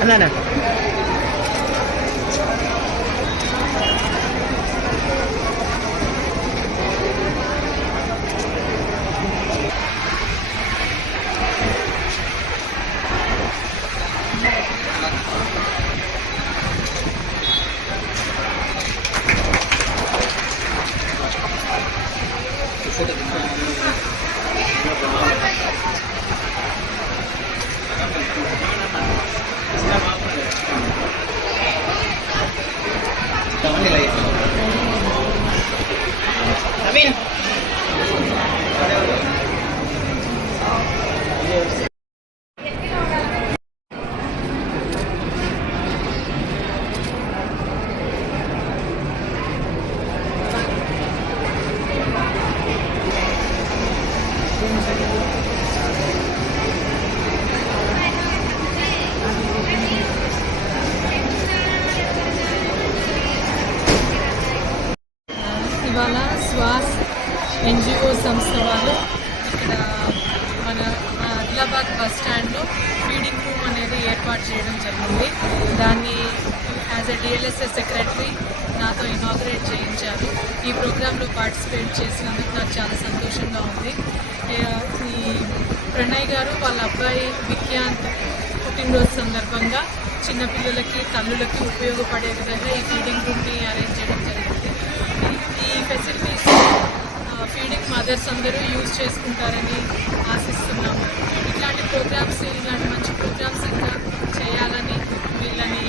Anne, Anne. Sama nila. Amin. Thank you. ఇవాళ Shwas NGO సంస్థ వాళ్ళు ఇక్కడ మన ఆదిలాబాద్ బస్ స్టాండ్లో ఫీడింగ్ రూమ్ అనేది ఏర్పాటు చేయడం జరిగింది. దాన్ని యాజ్ ఎ డిఎల్ఎస్ఎస్ సెక్రటరీ నాతో ఇనాగ్రేట్ చేయించారు. ఈ ప్రోగ్రాంలో పార్టిసిపేట్ చేసినందుకు నాకు చాలా సంతోషంగా ఉంది. ఈ ప్రణయ్ గారు వాళ్ళ అబ్బాయి విఖ్యాంత్ పుట్టినరోజు సందర్భంగా చిన్నపిల్లలకి తల్లులకి ఉపయోగపడే విధంగా ఈ ఫీడింగ్ రూమ్ని అరేంజ్ చేయడం జరిగింది ఈ ఫెసిలిటీస్ ఫీడింగ్ మదర్స్ అందరూ యూజ్ చేసుకుంటారని ఆశిస్తున్నాము. ఇట్లాంటి ప్రోగ్రామ్స్ ఇలాంటి మంచి ప్రోగ్రామ్స్ ఇంకా చేయాలని వీళ్ళని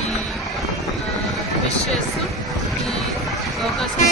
విష్ చేస్తూ ఈ అవకాశం